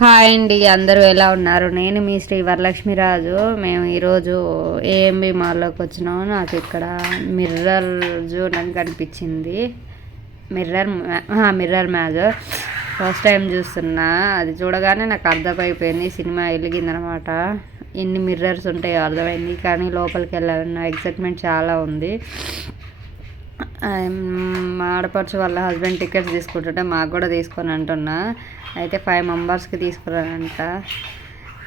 Hi అండి, అందరూ ఎలా ఉన్నారు? నేను మీ శ్రీ వరలక్ష్మిరాజు. మేము ఈరోజు ఏఎంబి మాల్లోకి వచ్చినాము. నాకు ఇక్కడ మిర్రర్ చూడడానికి కనిపించింది. మిర్రర్ మ్యాజ్ ఫస్ట్ టైం చూస్తున్నా. అది చూడగానే నాకు అర్థమైపోయింది సినిమా వెలిగిందనమాట. ఎన్ని మిర్రర్స్ ఉంటాయో అర్థమైంది. కానీ లోపలికి వెళ్ళాలన్న ఎక్సైట్మెంట్ చాలా ఉంది. మా ఆడపడుచు వాళ్ళ హస్బెండ్ టికెట్స్ తీసుకుంటుంటే మాకు కూడా తీసుకొని అంటున్నా. అయితే 5 మెంబర్స్కి తీసుకురానంట.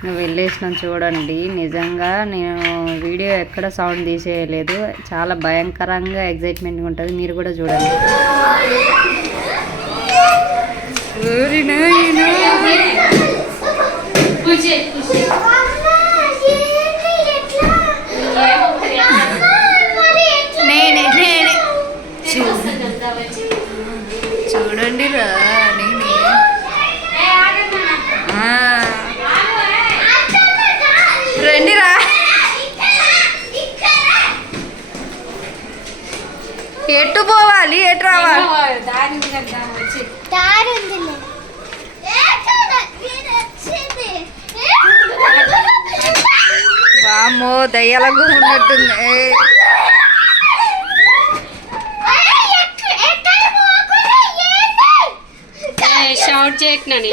నువ్వు వెళ్ళేసినాను చూడండి. నిజంగా నేను వీడియో ఎక్కడ సౌండ్ తీసేయలేదు. చాలా భయంకరంగా ఎగ్జైట్మెంట్గా ఉంటుంది. మీరు కూడా చూడండి. చూడండి రా, రండి రా. ఎటు పోవాలి, ఎటు రావాలి? వామ్మో, దయ్యాలకు ఉన్నట్టుంది. షౌట్ చేయకనని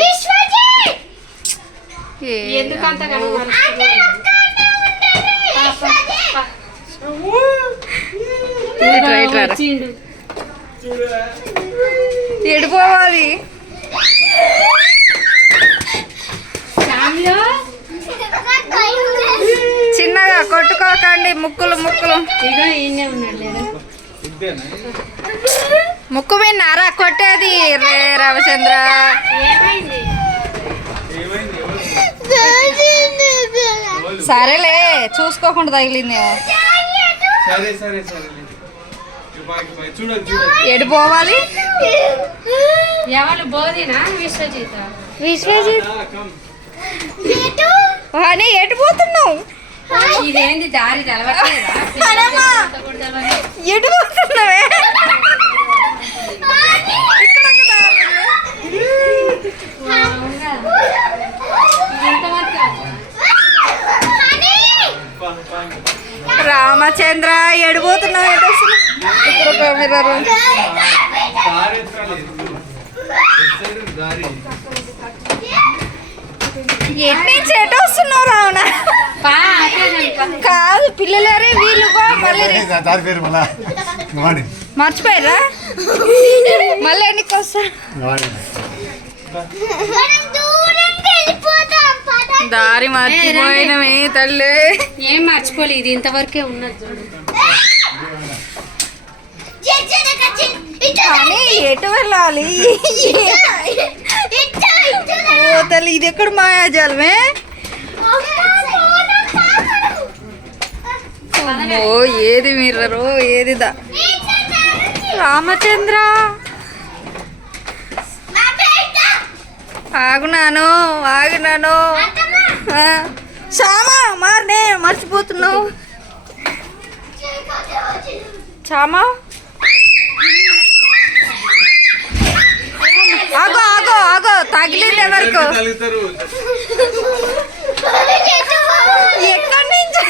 ఎందుకంత ఎడిపోవాలి? చిన్నగా కొట్టుకోకండి. ముక్కులు ముక్కు మీద నారా కొట్టేది రే రవిచంద్ర. సరేలే, చూసుకోకుండా తగిలిందేమో. ఎడిపోవాలి? ఎవరు బోధినా విశ్వజిత్ అని ఎడిపోతున్నావు? ఇదేంది దారి తెలవట్లేదా? ఎడిపోతున్నావే? రామచంద్ర ఎడిపోతున్నావు? ఎటు నుంచి ఎటు వస్తున్నావు రావణ? కాదు పిల్లలరే వీళ్ళు మర్చిపోయారా? మళ్ళీ ఎన్నికి వస్తా? దారి మర్చిపోయినమే తల్లి. ఏం మర్చిపోలేదు, ఇది ఇంతవరకే ఉన్నది చూడు. కానీ ఎటు వెళ్ళాలి? ఓ తల్లి, ఇది ఎక్కడ మాయాజాలమే? ఓ ఏది మిర్రరు, ఏదిదా? రామచంద్ర ఆగునాను. చామా మారనే మర్చిపోతున్నావు. చామా ఆగో తగిలింది ఎవరికి? ఎక్కడి నుంచి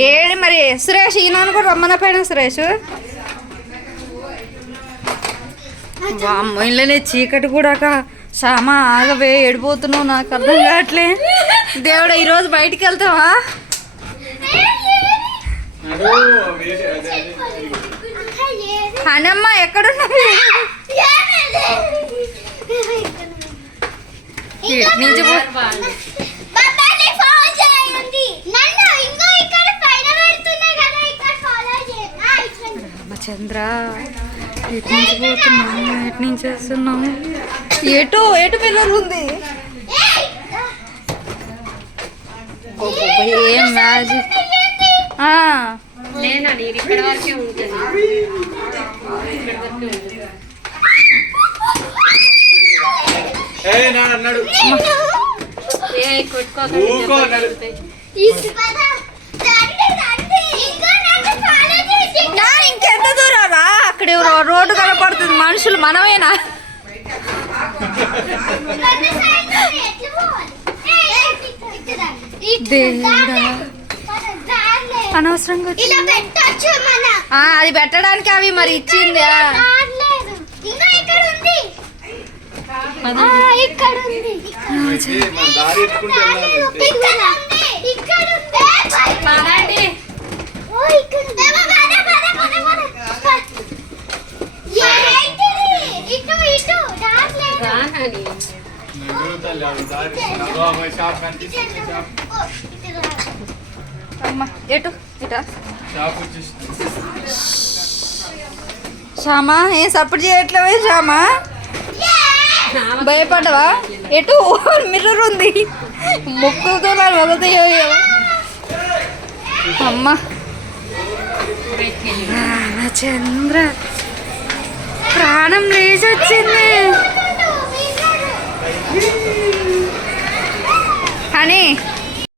ఏడు మరి సురేష్ ఈయన కూడా రమ్మన పైన సురేష్. వామ్మో, ఇళ్ళనే చీకటి కూడా. సామా ఆగవే, ఎడిపోతున్నావు? నాకు అర్థం కావట్లే. దేవుడా, ఈరోజు బయటికి వెళ్తావా? హనమ్మ ఎక్కడున్నావు? నుంచి రామచంద్ర ఎటు నుంచి పోతున్నావు? ఎటు నుంచి వస్తున్నావు? ఎటు పిల్లలు ఉంది? ఏం మ్యాజిక్! నేనా ఇక్కడ వరకే ఉంటుంది. అన్నాడు ఏ కొట్టుకోకండి ఊకో అన్నాడు. ఇంకెంత దూరం రా, అక్కడ రోడ్డు కనపడుతుంది, మనుషులు మనమేనా? అనవసరంగా అది పెట్టడానికి అవి మరి ఇచ్చింది. అయితే మన దారి ఎత్తుకుంటూ వెళ్ళాలి. పదండి. రానని నడురు తల్లి, అవి దారి అదో అమ్మాయి షాప్ కనిపిస్తుంది. ఎటు ఇటా షాప్ వచ్చేసి శ్యామా, ఏం సపోర్ట్ చేయట్లేవే శ్యామా? భయపడ్డవా? ఎటు మిర్రర్ ఉంది, మొక్కుతో మొగతాయో అమ్మ. చంద్ర ప్రాణం లేచొచ్చింది.